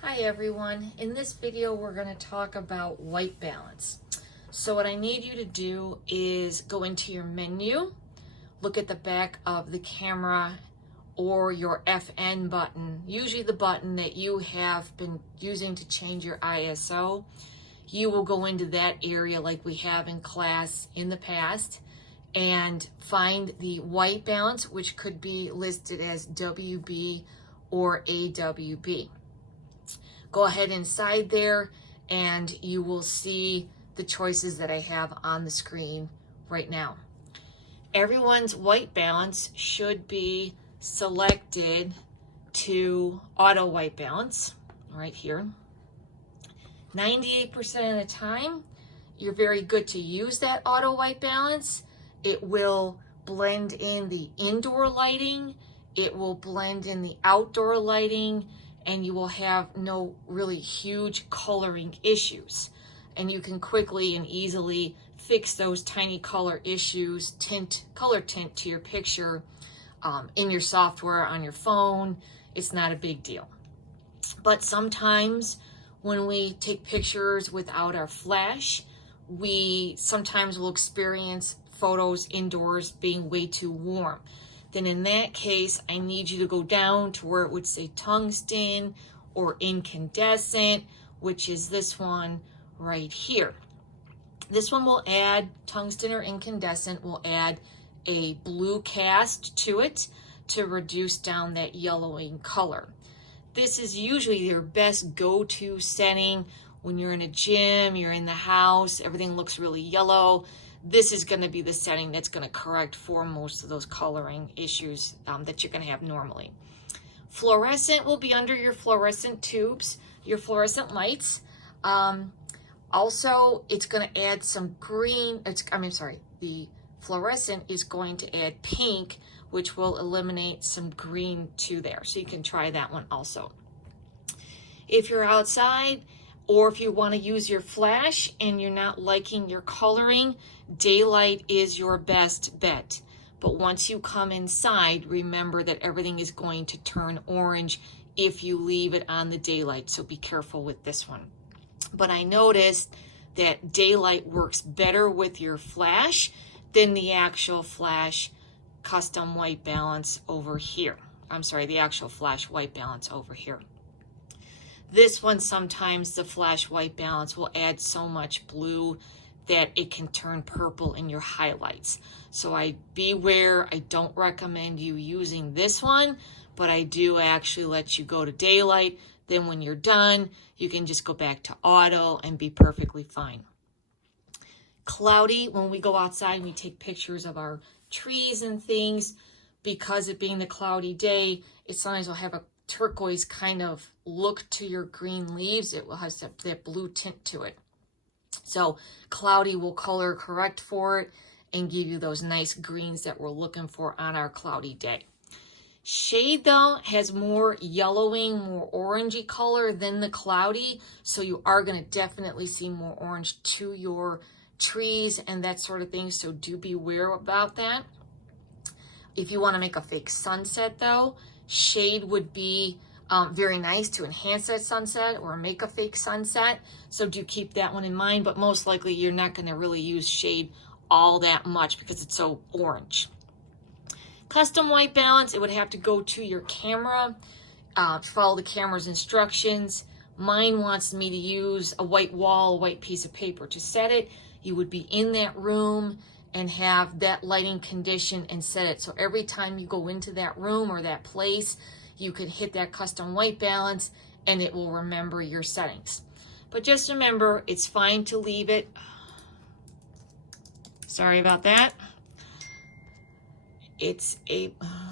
Hi everyone, in this video we're going to talk about white balance. So what I need you to do is go into your menu, look at the back of the camera or your FN button, usually the button that you have been using to change your ISO. You will go into that area like we have in class in the past and find the white balance, which could be listed as WB or AWB. Go ahead inside there and you will see the choices that I have on the screen right now. Everyone's white balance should be selected to auto white balance right here. 98% of the time, you're very good to use that auto white balance. It will blend in the indoor lighting, it will blend in the outdoor lighting, and you will have no really huge coloring issues. And you can quickly and easily fix those tiny color issues, color tint to your picture in your software on your phone. It's not a big deal. But sometimes when we take pictures without our flash, we sometimes will experience photos indoors being way too warm. Then in that case, I need you to go down to where it would say tungsten or incandescent, which is this one right here. This one will add, tungsten or incandescent will add a blue cast to it to reduce down that yellowing color. This is usually your best go-to setting when you're in a gym, you're in the house, everything looks really yellow. This is going to be the setting that's going to correct for most of those coloring issues that you're going to have normally. Fluorescent will be under your fluorescent tubes, your fluorescent lights. Also, it's going to add some green, the fluorescent is going to add pink, which will eliminate some green to there. So you can try that one also. If you're outside, or if you want to use your flash and you're not liking your coloring, daylight is your best bet. But once you come inside, remember that everything is going to turn orange if you leave it on the daylight. So be careful with this one. But I noticed that daylight works better with your flash than the actual flash custom white balance over here. The actual flash white balance over here. This one, sometimes the flash white balance will add so much blue that it can turn purple in your highlights. So beware, I don't recommend you using this one, but I do actually let you go to daylight. Then when you're done, you can just go back to auto and be perfectly fine. Cloudy, when we go outside and we take pictures of our trees and things, because it being the cloudy day, it sometimes will have a turquoise kind of look to your green leaves. It will have that blue tint to it. So cloudy will color correct for it and give you those nice greens that we're looking for on our cloudy day. Shade though has more yellowing, more orangey color than the cloudy. So you are going to definitely see more orange to your trees and that sort of thing. So do beware about that. If you want to make a fake sunset though, shade would be very nice to enhance that sunset or make a fake sunset. So do keep that one in mind, but most likely you're not going to really use shade all that much because it's so orange. Custom white balance, it would have to go to your camera, follow the camera's instructions. Mine wants me to use a white wall, a white piece of paper to set it. You would be in that room and have that lighting condition and set it. So every time you go into that room or that place, you could hit that custom white balance and it will remember your settings. But just remember, it's fine to leave it. Sorry about that. It's a,